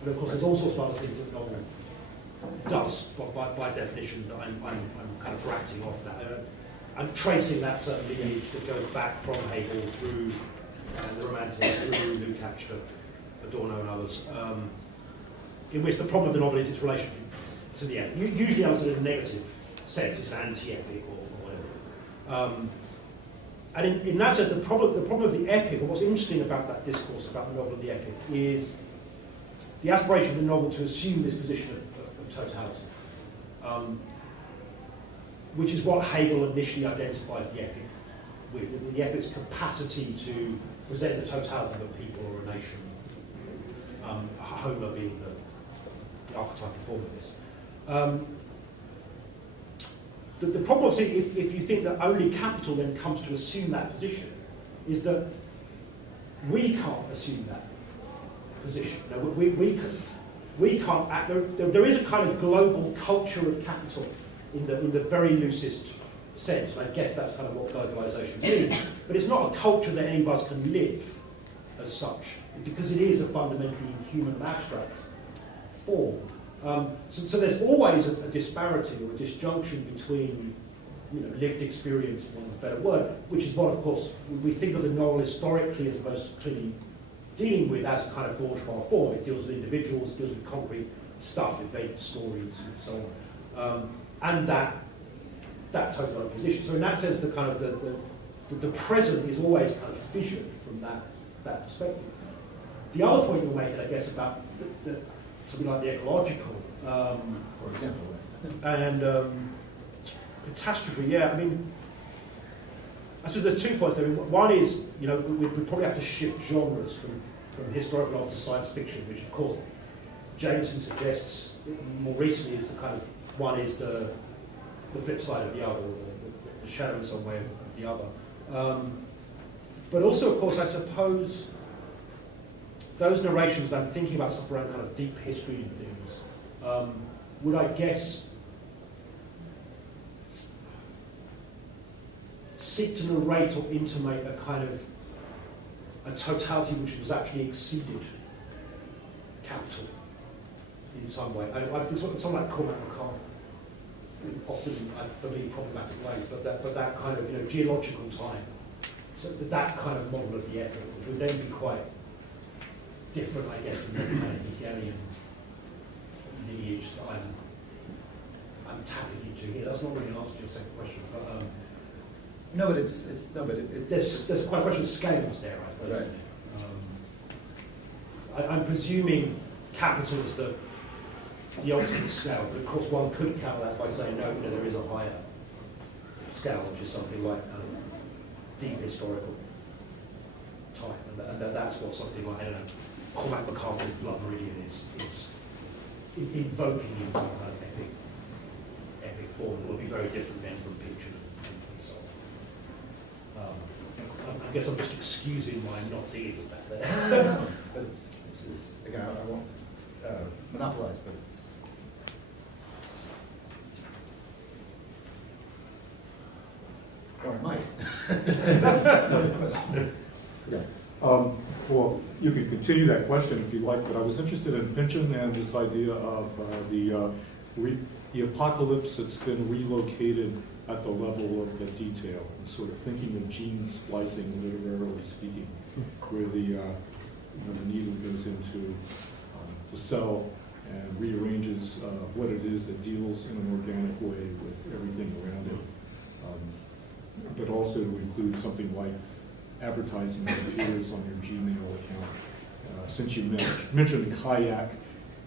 And of course, there's all sorts of other things that the novel does by definition. That I'm kind of bracketing off that. I'm tracing that certain lineage that goes back from Hegel through the Romantics, through Lukács to Adorno and others, in which the problem of the novel is its relation to the epic. Usually, I was in a negative sense, it's an anti-epic or whatever. And in that sense, the problem of the epic, or what's interesting about that discourse about the novel of the epic, is the aspiration of the novel to assume this position of totality, which is what Hegel initially identifies the epic with, the epic's capacity to present the totality of a people or a nation, Homer being the archetypal form of this. The problem, obviously, if you think that only capital then comes to assume that position, is that we can't assume that position. No, we can't act. There is a kind of global culture of capital in the very loosest sense, and I guess that's kind of what globalization means. But it's not a culture that any of us can live as such, because it is a fundamentally human and abstract form. So there's always a disparity or a disjunction between lived experience, for want of a better word, which is what, of course, we think of the novel historically as most clearly dealing with as a kind of bourgeois form. It deals with individuals, it deals with concrete stuff, events, stories, and so on. And that total opposition. So in that sense, the kind of the present is always kind of fissured from that perspective. The other point you're making, I guess, about something like the ecological, for example, and catastrophe. Yeah, I mean, I suppose there's 2 points there. One is, we probably have to shift genres from historical novel to science fiction, which of course Jameson suggests more recently is the kind of one is the flip side of the other, or the shadow in some way of the other. But also, of course, I suppose those narrations about thinking about stuff around kind of deep history and things would, I guess, seek to narrate or intimate a kind of a totality which was actually exceeded capital in some way. I think something like Cormac McCarthy, often, for me, problematic ways, but that kind of, geological time. So that kind of model of the epoch, which would then be quite different, I guess, from the kind of Hegelian lineage that I'm tapping into here. That's not really an answer to your second question, but No, but it's there's quite a question of scales there, I suppose. Right. I'm presuming capital is the ultimate scale, but of course one could counter that by saying no, there is a higher scale, which is something like deep historical time, and that's what something like, I don't know, Cormac McCarthy's Blood Meridian is invoking in some kind of epic form. It will be very different then from picture and so on. I guess I'm just excusing my not dealing with that there. but it's again, I won't monopolize, but it's. Or it might. Yeah. Well, you can continue that question if you'd like, but I was interested in Pynchon and this idea of the apocalypse that's been relocated at the level of the detail, and sort of thinking of gene splicing, literarily speaking, where the needle goes into the cell and rearranges what it is that deals in an organic way with everything around it. But also to include something like advertising that appears on your Gmail account. Since you mentioned kayak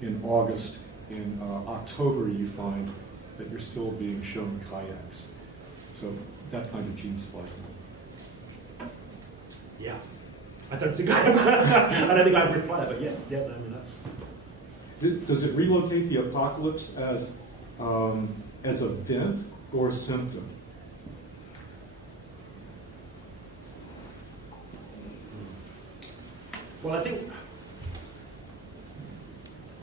in August, in October you find that you're still being shown kayaks. So that kind of gene splicing. Yeah, I don't think I've replied, but yeah, I mean that's. Does it relocate the apocalypse as event or symptom? Well, I think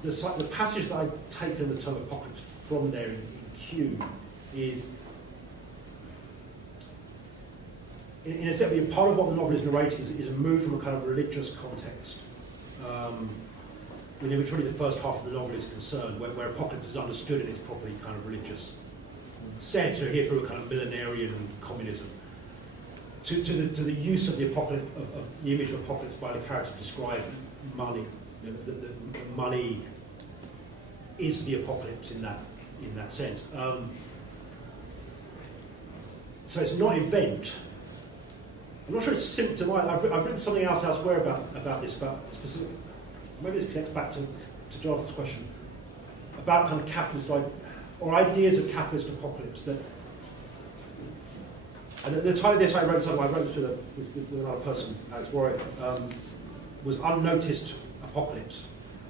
the passage that I've taken the term apocalypse from there in Q is, in a sense, part of what the novel is narrating is a move from a kind of religious context, within which really the first half of the novel is concerned, where apocalypse is understood in its properly kind of religious sense, here through a kind of millenarian communism, to the use of the apocalypse, of the image of apocalypse by the character to describe money. The money is the apocalypse in that sense. So it's not event. I'm not sure it's symptom. I've written something else elsewhere about this, about specific. Maybe this connects back to Jonathan's question about kind of capitalist or ideas of capitalist apocalypse that. And the title of this I wrote this with another person, Alex Warwick, was Unnoticed Apocalypse.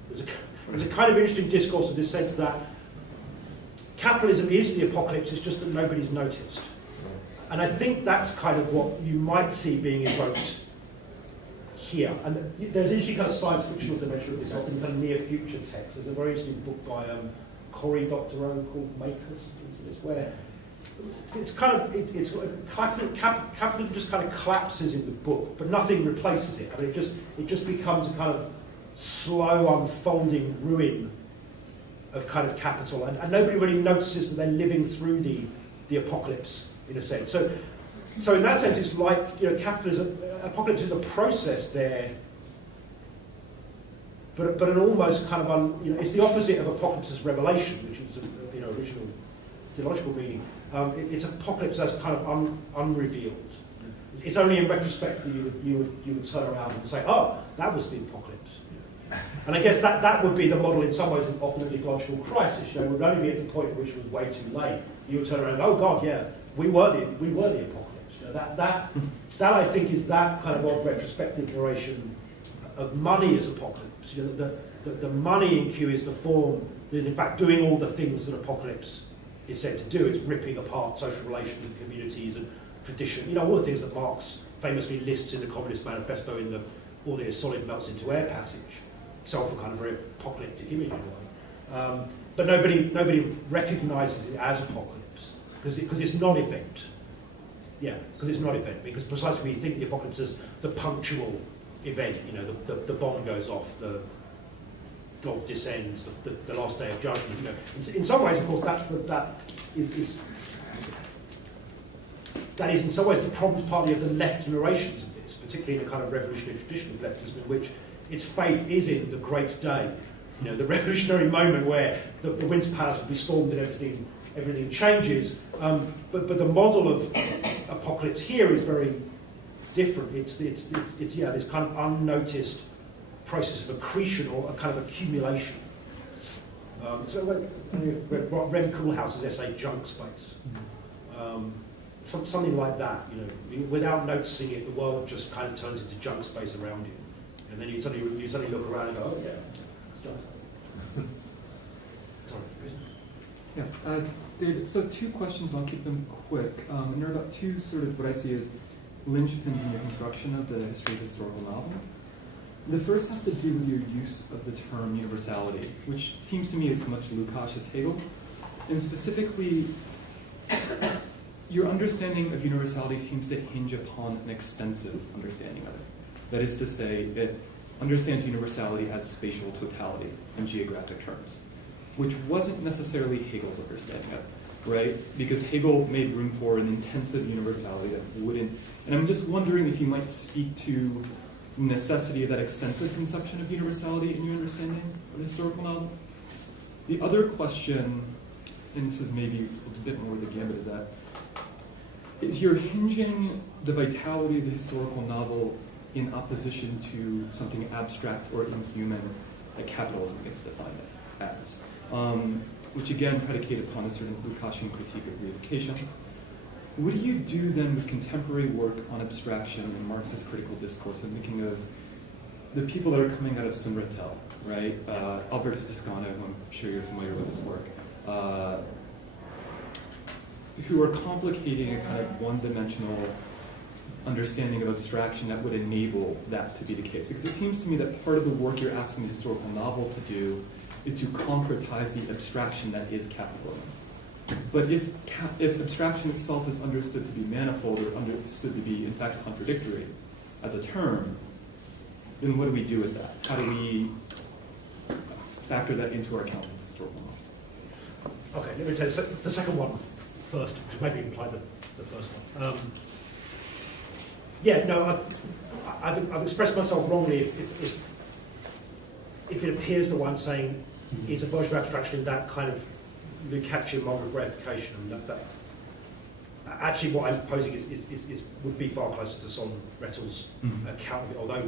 There's a kind of interesting discourse of this sense that capitalism is the apocalypse, it's just that nobody's noticed. And I think that's kind of what you might see being evoked here. And there's interesting kind of science fictional dimension of this, often kind of near future text. There's a very interesting book by Cory Doctorow called Makers, where it's kind of, capitalism just kind of collapses in the book, but nothing replaces it. I mean, it just becomes a kind of slow unfolding ruin of kind of capital, and nobody really notices that they're living through the apocalypse in a sense. So in that sense, it's like capitalism, apocalypse is a process there, but an almost kind of it's the opposite of apocalypse's revelation, which is original theological meaning. It's apocalypse as kind of unrevealed. It's only in retrospect that you would turn around and say, oh, that was the apocalypse. And I guess that would be the model in some ways of an ecological crisis. It would only be at the point at which it was way too late. You would turn around and go, oh God, yeah, we were the apocalypse. That I think is that kind of odd retrospective narration of money as apocalypse. The money in Q is the form that is in fact doing all the things that apocalypse is said to do. It's ripping apart social relations and communities and tradition. All the things that Marx famously lists in the Communist Manifesto in all the solid melts into air passage. Itself a kind of very apocalyptic image in a way. But nobody recognises it as apocalypse because it's not event. Yeah, because it's not event. Because precisely we think the apocalypse is the punctual event. The bomb goes off, the God descends, the last day of judgment. You know, in some ways, of course, that is in some ways the problem partly of the left narrations of this, particularly in the kind of revolutionary tradition of leftism, in which its faith is in the great day, you know, the revolutionary moment where the Winter Palace will be stormed and everything changes. But the model of apocalypse here is very different. It's this kind of unnoticed process of accretion or a kind of accumulation. So I read Rem Koolhaas's essay "Junk Space." Something like that, you know, without noticing it, the world just kind of turns into junk space around you, and then you suddenly look around and go, oh yeah, it's junk space. Sorry, Chris? Yeah, David, so 2 questions, and I'll keep them quick. And there are about 2 sort of what I see as linchpins in your construction of the history of the historical novel. The first has to do with your use of the term universality, which seems to me as much Lukács as Hegel, and specifically, your understanding of universality seems to hinge upon an extensive understanding of it. That is to say, it understands universality as spatial totality in geographic terms, which wasn't necessarily Hegel's understanding of it, right? Because Hegel made room for an intensive universality that wouldn't. And I'm just wondering if you might speak to the necessity of that extensive conception of universality in your understanding of the historical novel. The other question, and this is maybe a bit more of the gambit, is you're hinging the vitality of the historical novel in opposition to something abstract or inhuman that capitalism gets defined as, which again predicated upon a certain Lukácsian critique of reification. What do you do then with contemporary work on abstraction and Marxist critical discourse? I'm thinking of the people that are coming out of Sumritel, right? Alberto Toscano, who I'm sure you're familiar with his work, who are complicating a kind of one-dimensional understanding of abstraction that would enable that to be the case. Because it seems to me that part of the work you're asking the historical novel to do is to concretize the abstraction that is capitalism. But if abstraction itself is understood to be manifold or understood to be, in fact, contradictory as a term, then what do we do with that? How do we factor that into our account of the historical novel? Okay, let me tell you the second one first, which maybe implied the first one. I've expressed myself wrongly if it appears that what I'm saying is a version of abstraction in that kind of Lukácsian model of reification. And that actually what I'm proposing is would be far closer to Son Rettel's account of it, although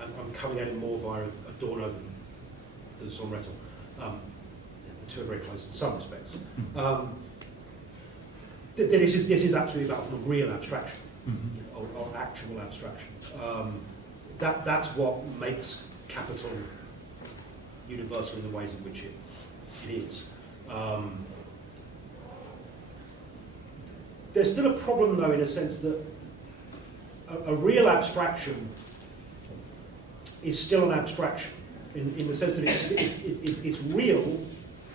I'm coming at it more via Adorno than Son Rettel. The two are very close in some respects. This is absolutely about real abstraction, or actual abstraction. That's what makes capital universal in the ways in which it is. There's still a problem, though, in a sense that a real abstraction is still an abstraction, in the sense that it's real,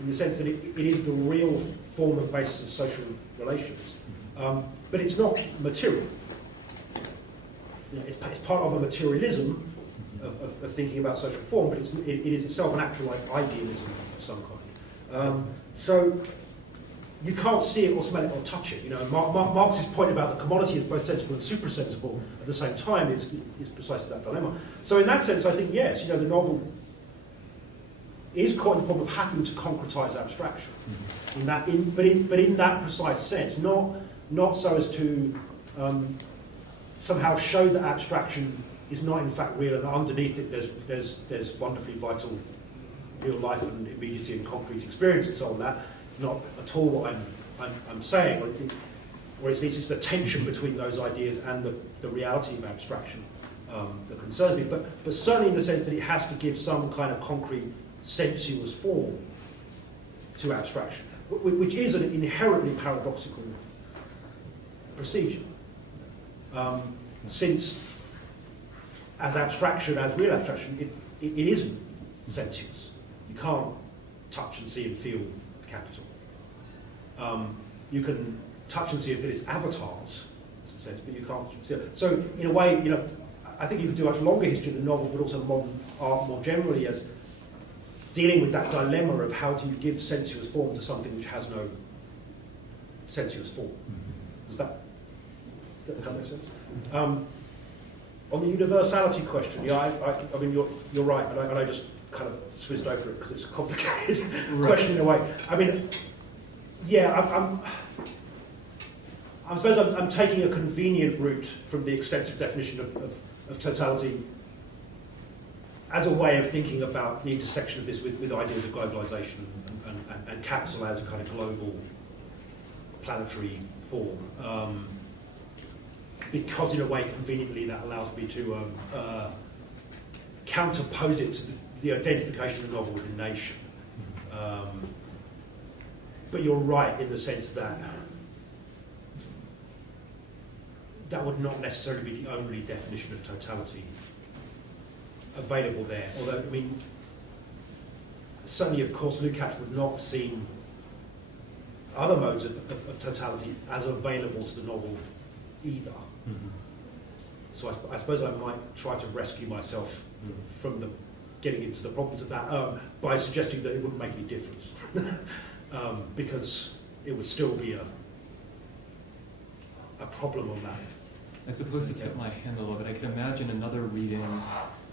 in the sense that it is the real form and basis of social relations. But it's not material. You know, it's part of a materialism of thinking about social form, but it is itself an actual idealism of some kind. So you can't see it or smell it or touch it. You know, Marx's point about the commodity is both sensible and suprasensible at the same time is precisely that dilemma. So in that sense, I think yes, the novel is caught in the problem of having to concretize abstraction. But in that precise sense, not so as to somehow show that abstraction is not in fact real, and underneath it there's wonderfully vital real life and immediacy and concrete experience and so on. That not at all what I'm saying, or at least it's the tension between those ideas and the reality of abstraction that concerns me. But certainly in the sense that it has to give some kind of concrete sensuous form to abstraction, which is an inherently paradoxical procedure. Since as abstraction, as real abstraction, it isn't sensuous. You can't touch and see and feel capital. You can touch and see and feel its avatars, in some sense, but you can't see it. So in a way, I think you could do a much longer history of the novel, but also modern art more generally as dealing with that dilemma of how do you give sensuous form to something which has no sensuous form. Does that make sense? On the universality question, yeah, I mean, you're right, and I just kind of swizzed over it because it's a complicated question in a way. I mean, yeah, I suppose I'm taking a convenient route from the extensive definition of totality as a way of thinking about the intersection of this with ideas of globalization and capital as a kind of global planetary form. Because in a way, conveniently, that allows me to counterpose it to the identification of the novel with the nation. But you're right in the sense that that would not necessarily be the only definition of totality available there. Although, I mean, certainly, of course, Lukács would not have seen other modes of totality as available to the novel either. So I suppose I might try to rescue myself from getting into the problems of that by suggesting that it wouldn't make any difference. Because it would still be a problem on that. I suppose to tip my hand a little bit, I can imagine another reading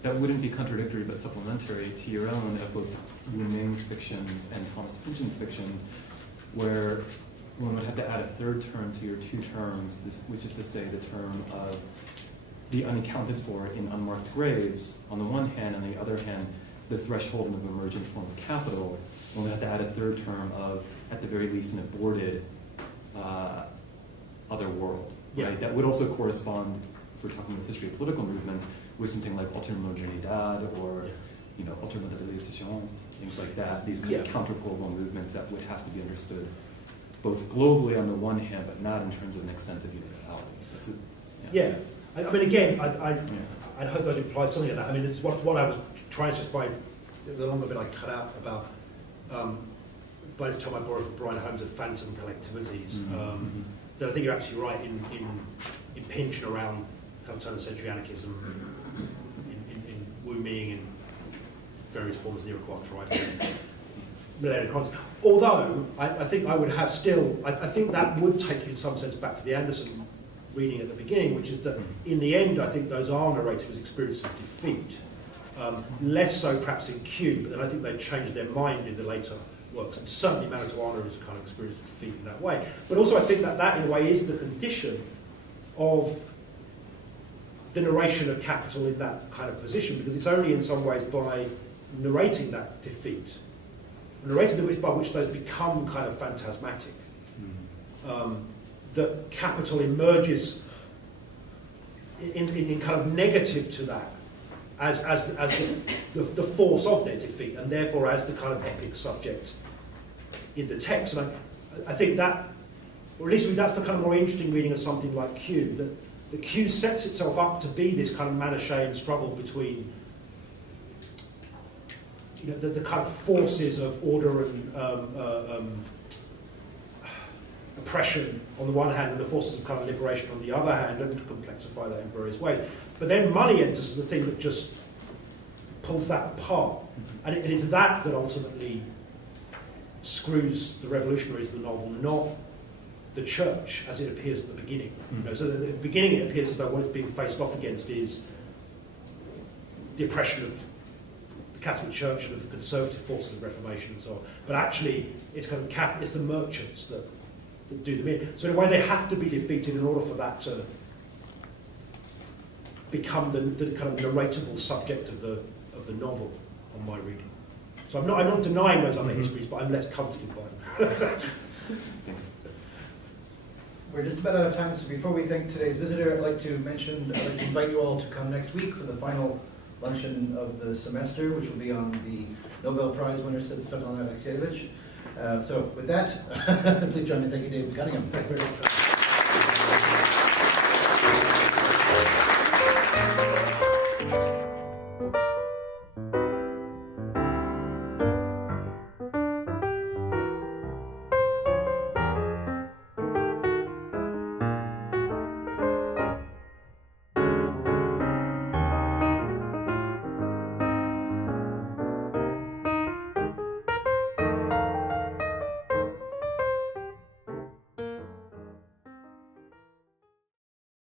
that wouldn't be contradictory but supplementary to your own of both Wu Ming's fictions and Thomas Pynchon's fictions, where one would have to add a third term to your two terms, which is to say the term of the unaccounted for in unmarked graves, on the one hand, on the other hand, the threshold of emergent form of capital. One would have to add a third term of, at the very least, an aborted other world. Yeah. Right? That would also correspond, if we're talking about history of political movements, with something like altermodernidad or altermodernization, things like that. These kind of counterpolitical movements that would have to be understood both globally on the one hand, but not in terms of an extent of universality. That's it. I mean, again, I hope that implies something like that. I mean, it's what I was trying to just by the longer bit I cut out about. By this time, I borrowed from Brian Holmes of phantom collectivities. That I think you're absolutely right in Pynchon around kind of turn-of-century anarchism, in Wu Ming and various forms of neo-quatriate millennial context. Although I think I would have still, I think that would take you in some sense back to the Anderson reading at the beginning, which is that in the end, I think those are narrated as experiences of defeat. Less so perhaps in Q, but then I think they changed their mind in the later works. And certainly Man to Honor is a kind of experience of defeat in that way. But also I think that in a way is the condition of the narration of capital in that kind of position, because it's only in some ways by narrating that defeat, narrating by which those become kind of phantasmatic, that capital emerges in kind of negative to that as the force of their defeat, and therefore as the kind of epic subject in the text. And I think that, or at least that's the kind of more interesting reading of something like Q, that the Q sets itself up to be this kind of Manichaean struggle between the kind of forces of order and oppression on the one hand, and the forces of kind of liberation on the other hand, and to complexify that in various ways. But then money enters as the thing that just pulls that apart. And it is that ultimately screws the revolutionaries of the novel, not the church as it appears at the beginning. So at the beginning it appears as though what it's being faced off against is the oppression of the Catholic Church and of the conservative forces of Reformation and so on. But actually it's kind of it's the merchants that do them in. So in a way they have to be defeated in order for that to become the kind of narratable subject of the novel on my reading. So I'm not denying those other histories, but I'm less comforted by them. Thanks. We're just about out of time, so before we thank today's visitor, I'd like to invite you all to come next week for the final luncheon of the semester, which will be on the Nobel Prize winner, Svetlana Alexievich. So with that, please join me in thanking David Cunningham. Thank you very much.